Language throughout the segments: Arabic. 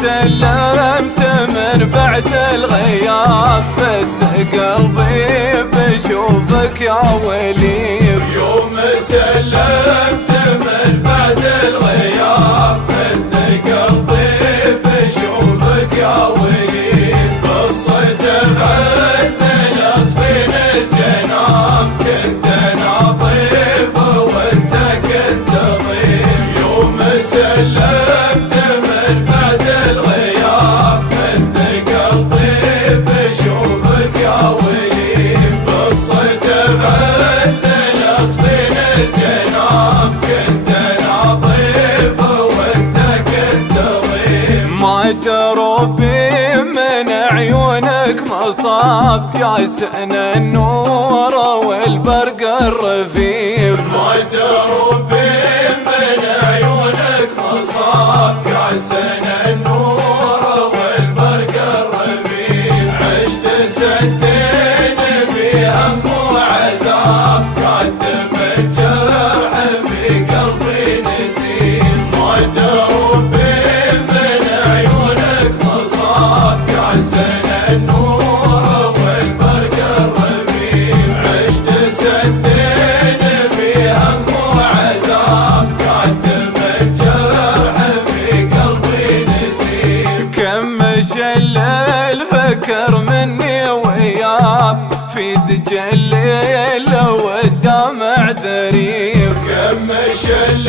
سلمت من بعد الغياب، بس قلبي بشوفك يا وليف. يوم سلمت من بعد الغياب، بس قلبي بشوفك يا وليف. بالصدف عدنا لطفين الجناب، كنت انا ضيف وانت كنت ضيف. يوم سلمت من بعد الغياب، بس قلبي بشوفك يا وليف. بالصدف عدنا لطفين الجناب، كنت انا ضيف وانت كنت ضيف. ما تروبي من عيونك مصاب، يا سن النور والبرق الرفيف. ما تروبي من عيونك مصاب، يا سن النور والبرق الرفيف. عشت سنتين بهم وعذاب، كاتم الجرح في قلبي نزيف. ما تروبي من عيونك مصاب، يا سن النور والبرق الرفيف. عشت سنتين بهم وعذاب، كاتم الجرح في قلبي نزيف. كم شل الفكر مني وياب، في دجى الليل والدمع ذريف. كم شل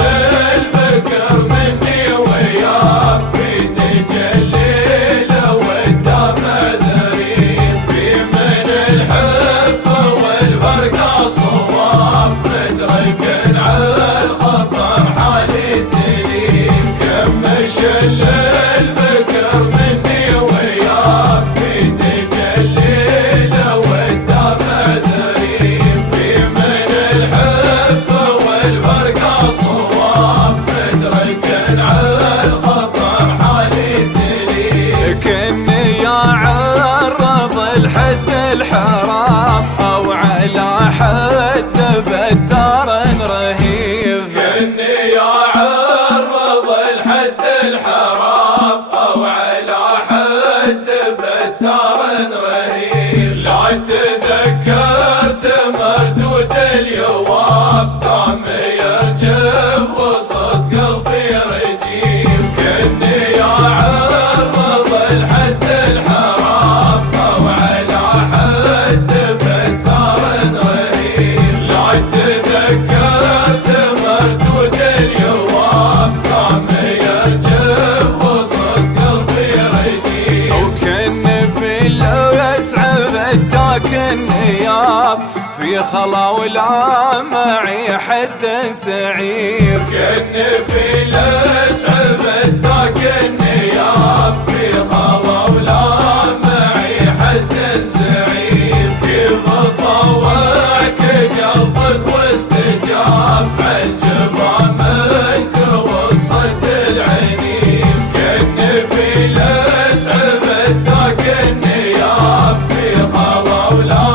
الفكر مني وياك، في دجى الليل والدمع ذريف. في من الحب والفرقة صواب، مدرك على الخطر حالي تليف. كم شل الفكر مني وياك، في دجى الليل والدمع ذريف. في من الحب والفرقة صواب، مدرك على الخطر حالي تليف. كني عرض الحد الحرام، او على حد بتار رهيف. كني عرض الحد الحرام، او على حد بتار رهيف. لا تذكرت مردود اليواب، دام يرجف وسط قلبي رجيم. كني عرض الحد الحرام، او على حد بتار رهيف. لا تذكرت مردود اليواب، دام يرجف وسط قلبي رجيم. وكن بالوسع فتاك النياب، في خلا ولا معي حد سعير. كن في الاسع فتاك النياب، في خلا ولا معي حد سعيد. كيف طوعك قلبك واستجاب، عالجبا منك والصد العنيف. كن في الاسع فتاك النياب، في خلا ولا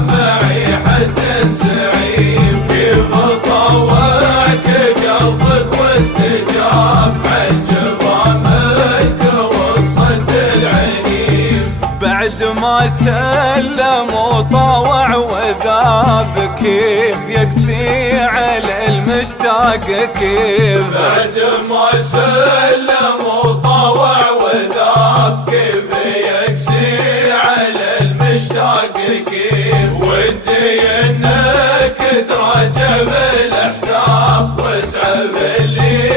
معي حد سعيد. كيف طوعك قلبك واستجاب، عالجبا منك والصد العنيف. بعد ما سلم وطاوع وذاب، كيف يقسي على المشتاق كيف. بعد ما سلم وطاوع وذاب، كيف يقسي على المشتاق كيف. ودي انك تراجع بالحساب، واسعى باللي